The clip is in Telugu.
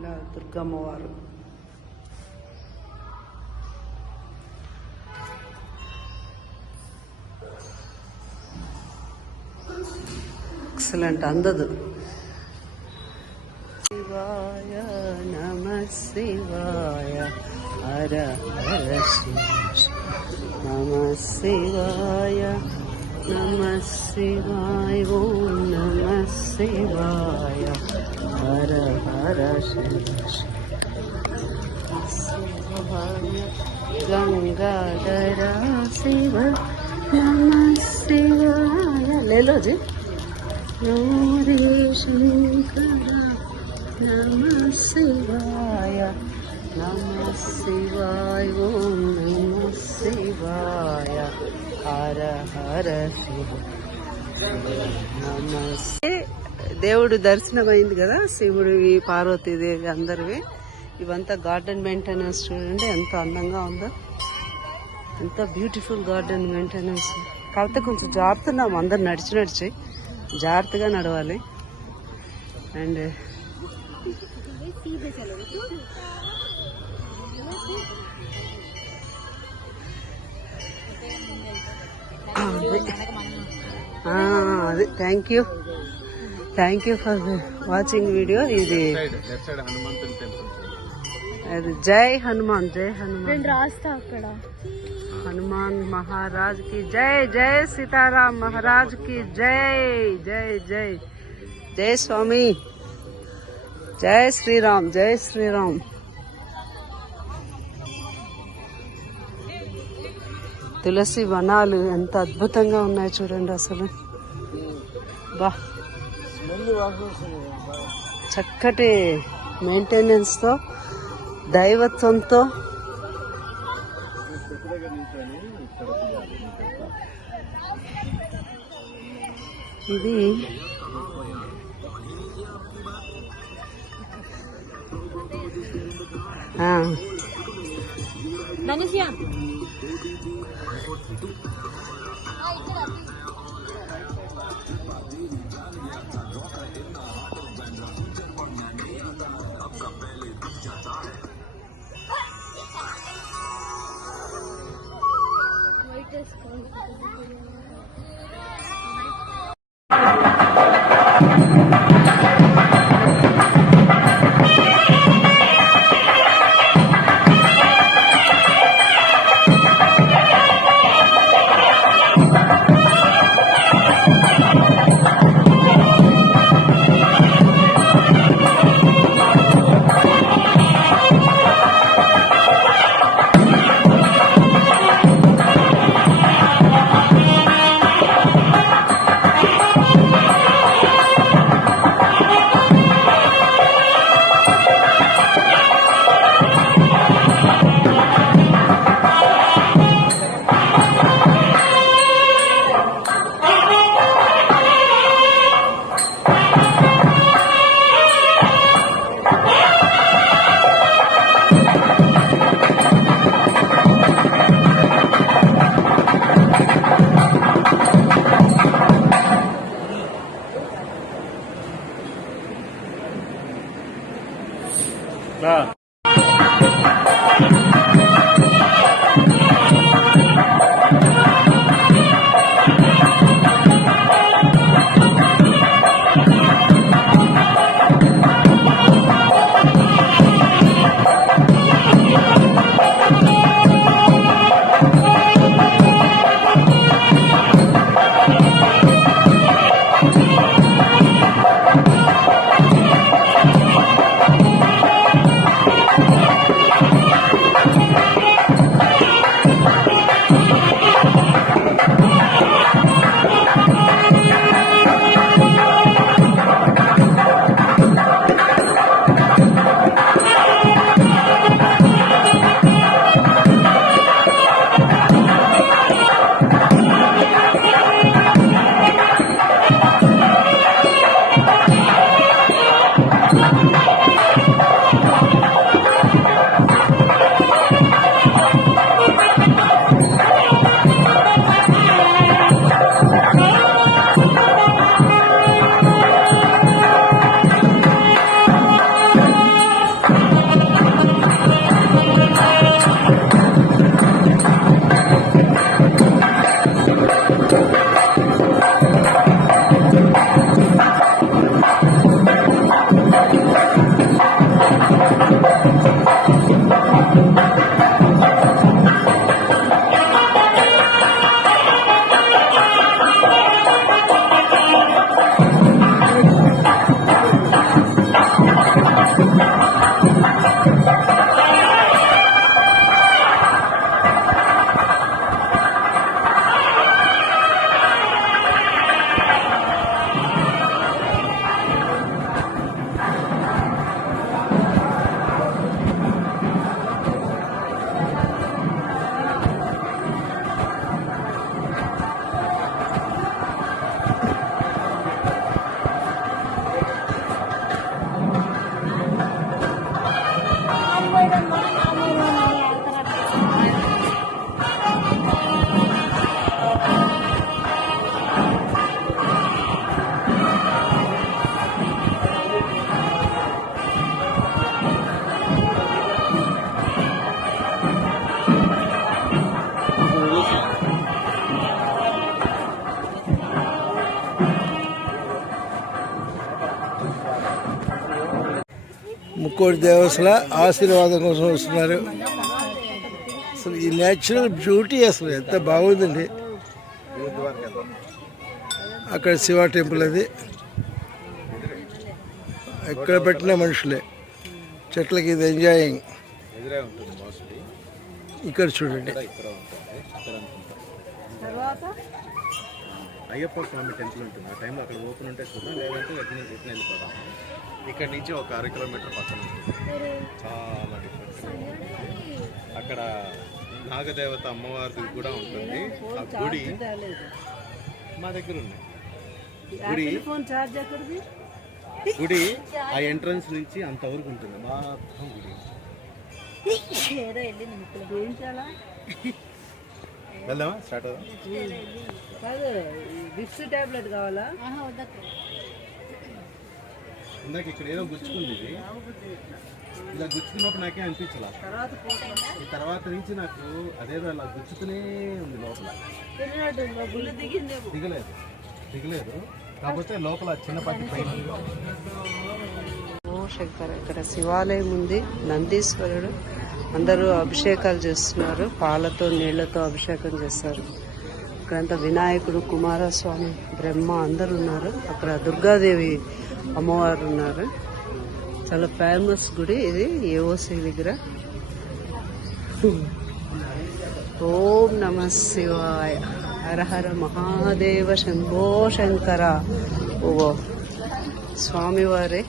ఇలా దుర్గమ్మవారు. ఎక్సలెంట్ అందదు. శివాయ నమ శివాయ హర హర శివ నమ శివాయ నమ శివాయ ఓం నమ శివాయ హర హర శివ శివాయ గంగాధర శివ నమ శివాయ లేలో జీ శంకర నమ శివాయ నమ శివాయ ఓం నమ శివాయ హర హర శివ నమస్తే. దేవుడు దర్శనం అయింది కదా, శివుడివి పార్వతీదేవి అందరివి. ఇవంతా గార్డెన్ మెయింటెనెన్స్ చూడండి ఎంత అందంగా ఉందో, ఎంత బ్యూటిఫుల్ గార్డెన్ మెయింటెనెన్స్. కాకపోతే కొంచెం జారుతున్నాము అందరు నడిచి జాగ్రత్తగా నడవాలి. అండ్ అది thank you for watching video. ఇది అది జై హనుమాన్ రాస్తా అక్కడ. హనుమాన్ మహారాజ్ కి జై, జై సీతారాం మహారాజ్ కి జై, జై జై జై స్వామి, జై శ్రీరామ్, జై శ్రీరామ్. తులసి వనాలు ఎంత అద్భుతంగా ఉన్నాయి చూడండి అసలు. బా చక్కటి మెయింటెనెన్స్తో, దైవత్వంతో. ఇది ముక్కోటి దేవతల ఆశీర్వాదం కోసం వస్తున్నారు. అసలు ఈ న్యాచురల్ బ్యూటీ అసలు ఎంత బాగుందండి. అక్కడ శివ టెంపుల్, అది ఎక్కడ పెట్టిన మనుషులే, చెట్లకి ఇది ఎంజాయింగ్. ఇక్కడ చూడండి, అయ్యప్ప స్వామి టెంపుల్ ఉంటుంది. ఆ టైంలో అక్కడ ఓపెన్ ఉంటే చూద్దాం, లేదంటే ఎట్లా వెళ్ళిపోదాం. ఇక్కడ నుంచి ఒక 1/2 కిలోమీటర్ పక్కన ఉంటుంది. చాలా డిఫరెంట్. అక్కడ నాగదేవత అమ్మవారిది కూడా ఉంటుంది. ఆ గుడి మా దగ్గర ఉంది. గుడి ఆ ఎంట్రన్స్ నుంచి అంతవరకు ఉంటుంది మొత్తం గుడి. వెళ్దామా? స్టార్ట్ అవుదాం. టాబ్లెట్ కావాలా? ఇందాక ఇక్కడ ఏదో గుచ్చుకుంది, ఇది ఇలా గుచ్చుకున్నప్పుడు నాకేం అనిపించలా. ఈ తర్వాత నుంచి నాకు అదేదో అలా గుచ్చుకునే ఉంది లోపల. దిగలేదు కాకపోతే లోపల చిన్నపాటి పైన. ఓ శంకర, ఇక్కడ శివాలయం ఉంది, నందీశ్వరుడు. అందరూ అభిషేకాలు చేస్తున్నారు, పాలతో నీళ్లతో అభిషేకం చేస్తారు. ఇక్కడంతా వినాయకుడు, కుమారస్వామి, బ్రహ్మ అందరు ఉన్నారు. అక్కడ దుర్గాదేవి అమ్మవారు ఉన్నారు. చాలా ఫేమస్ గుడి ఇది, ఏఓసి దగ్గర. ఓం నమ శివాయ, హర హర మహాదేవ, శంభో శంకర. ఓ స్వామివారే.